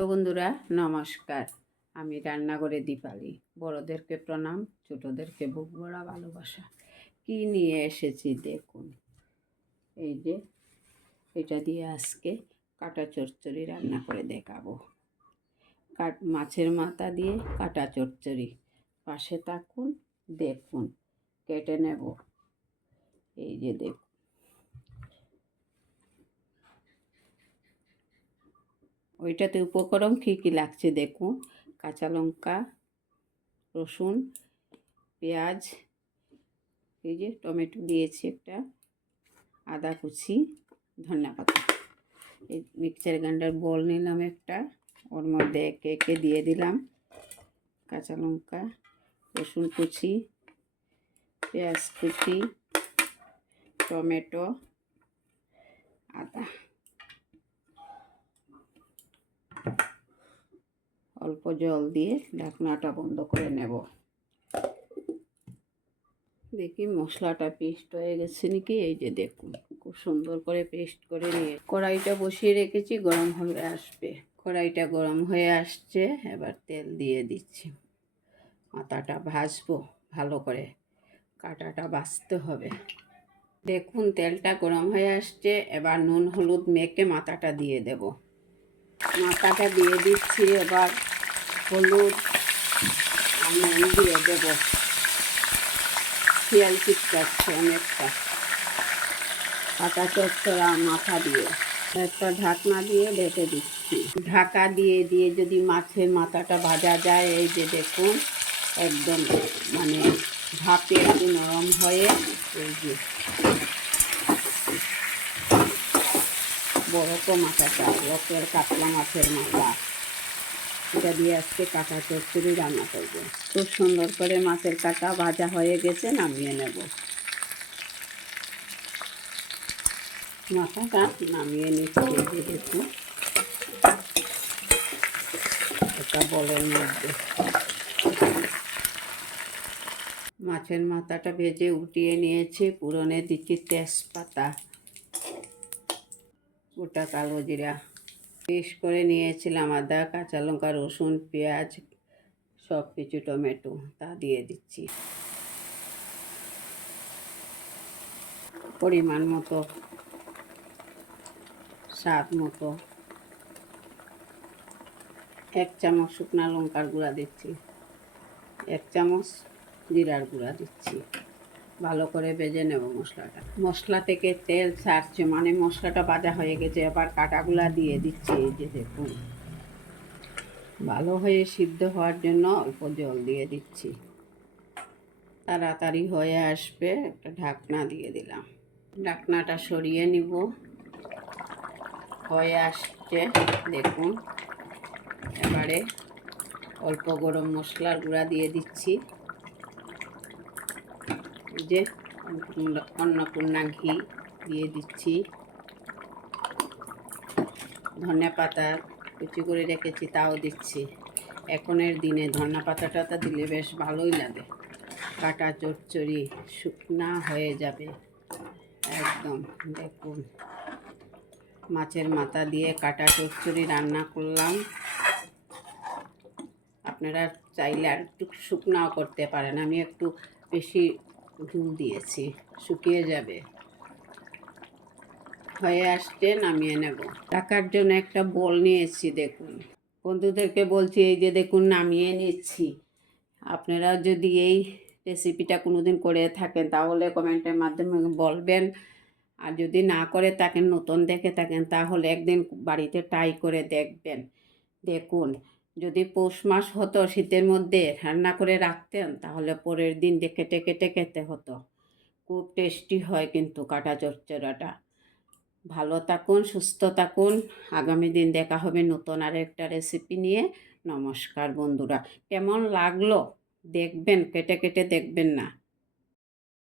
তো বন্ধুরা নমস্কার, আমি রান্নাঘরে দীপালি। বড়োদেরকে প্রণাম, ছোটোদেরকে বুক ভরা ভালোবাসা। কি নিয়ে এসেছি দেখুন। এই যে এটা দিয়ে আজকে কাটা চচ্চড়ি রান্না করে দেখাবো। মাছের মাথা দিয়ে কাটা চচ্চড়ি। পাশে থাকুন, দেখুন। কেটে নেব। এই যে দেখুন, ওইটাতে উপকরণ কী কী লাগছে দেখুন। কাঁচা লঙ্কা, রসুন, পেঁয়াজ, এই যে টমেটো দিয়েছি একটা, আদা কুচি, ধনিয়া পাতা। এই মিক্সচার গ্রাইন্ডার বল নিলাম একটা, ওর মধ্যে একে একে দিয়ে দিলাম কাঁচা লঙ্কা, রসুন কুচি, পেঁয়াজ কুচি, টমেটো, আদা। অল্প জল দিয়ে ঢাকনাটা বন্ধ করে নেব। দেখি মশলাটা পেস্ট হয়ে গেছে নাকি। এই যে দেখুন, খুব সুন্দর করে পেস্ট করে নিয়ে কড়াইটা বসিয়ে রেখেছি, গরম হয়ে আসবে। কড়াইটা গরম হয়ে আসছে, এবার তেল দিয়ে দিচ্ছি। মাথাটা ভাজবো ভালো করে, কাঁটাটা বাছতে হবে। দেখুন তেলটা গরম হয়ে আসছে, এবার নুন হলুদ মেখে মাথাটা দিয়ে দেব। মাথাটা দিয়ে দিচ্ছি, এবার হলুদ আর নুন দিয়ে দেবো। শিয়াল চিটকাচ্ছে অনেকটা কাটা চচ্চড়া মাথা দিয়ে। একটা ঢাকনা দিয়ে ঢেকে দিচ্ছি। ঢাকা দিয়ে দিয়ে যদি মাছের মাথাটা ভাজা যায়, এই যে দেখুন একদম মানে ভাপে একটু নরম হয়ে, এই যে বড় তো মাথাটা, লোকের কাতলা মাছের মাথা, এটা দিয়ে আজকে কাটা চচ্চড়ি রান্না করব। খুব সুন্দর করে মাছের কাটা ভাজা হয়ে গেছে, নামিয়ে নেব। মাথাটা নামিয়ে নিচ্ছি। যে দেখুন একটা বলের মধ্যে মাছের মাথাটা ভেজে উঠিয়ে নিয়েছি। পুরনে দিচ্ছি তেজপাতা, গোটা কালো জিরা, পেস্ট করে নিয়েছিলাম আদা, কাঁচা লঙ্কা, রসুন, পেঁয়াজ, সব কিছু, টমেটো, তা দিয়ে দিচ্ছি। পরিমাণ মতো, স্বাদ মতো 1 চামচ শুকনো লঙ্কার গুঁড়া দিচ্ছি, 1 চামচ জিরার গুঁড়া দিচ্ছি। ভালো করে ভেজে নেব মশলাটা। মশলা থেকে তেল ছাড়ছে, মানে মশলাটা ভাজা হয়ে গেছে। এবার কাটাগুলা দিয়ে দিচ্ছি। এই যে দেখুন, ভালো হয়ে সিদ্ধ হওয়ার জন্য অল্প জল দিয়ে দিচ্ছি, তাড়াতাড়ি হয়ে আসবে। একটা ঢাকনা দিয়ে দিলাম, ঢাকনাটা সরিয়ে নিব। হয়ে আসছে দেখুন। এবারে অল্প গরম মশলার গুঁড়া দিয়ে দিচ্ছি। এই যে অন্নপূর্ণা ঘি দিয়ে দিচ্ছি। ধনিয়া পাতা কুচি করে রেখেছি, তাও দিচ্ছি। এখনের দিনে ধনিয়া পাতাটা দিলে বেশ ভালোই লাগে। কাটা চচ্চড়ি শুকনা হয়ে যাবে একদম। দেখুন মাছের মাথা দিয়ে কাটা চচ্চড়ি রান্না করলাম। আপনারা চাইলে আর একটু শুকনাও করতে পারেন, আমি একটু বেশি ঝুল দিয়েছি, শুকিয়ে যাবে। হয়ে আসছে, নামিয়ে নেব। টাকার জন্য একটা বোল নিয়েছি। দেখুন বন্ধুদেরকে বলছি, এই যে দেখুন নামিয়ে নিচ্ছি। আপনারা যদি এই রেসিপিটা কোনোদিন করে থাকেন তাহলে কমেন্টের মাধ্যমে বলবেন, আর যদি না করে থাকেন, নতুন দেখে থাকেন, তাহলে একদিন বাড়িতে ট্রাই করে দেখবেন। দেখুন যদি পৌষ মাস হতো, শীতের মধ্যে রান্না করে রাখতেন, তাহলে পরের দিন কেটে কেটে খেতে হতো। খুব টেস্টি হয় কিন্তু কাটা চচ্চড়াটা। ভালো থাকুন, সুস্থ থাকুন। আগামী দিন দেখা হবে নতুন আরেকটা রেসিপি নিয়ে। নমস্কার বন্ধুরা। কেমন লাগলো দেখবেন, কেটে কেটে দেখবেন না।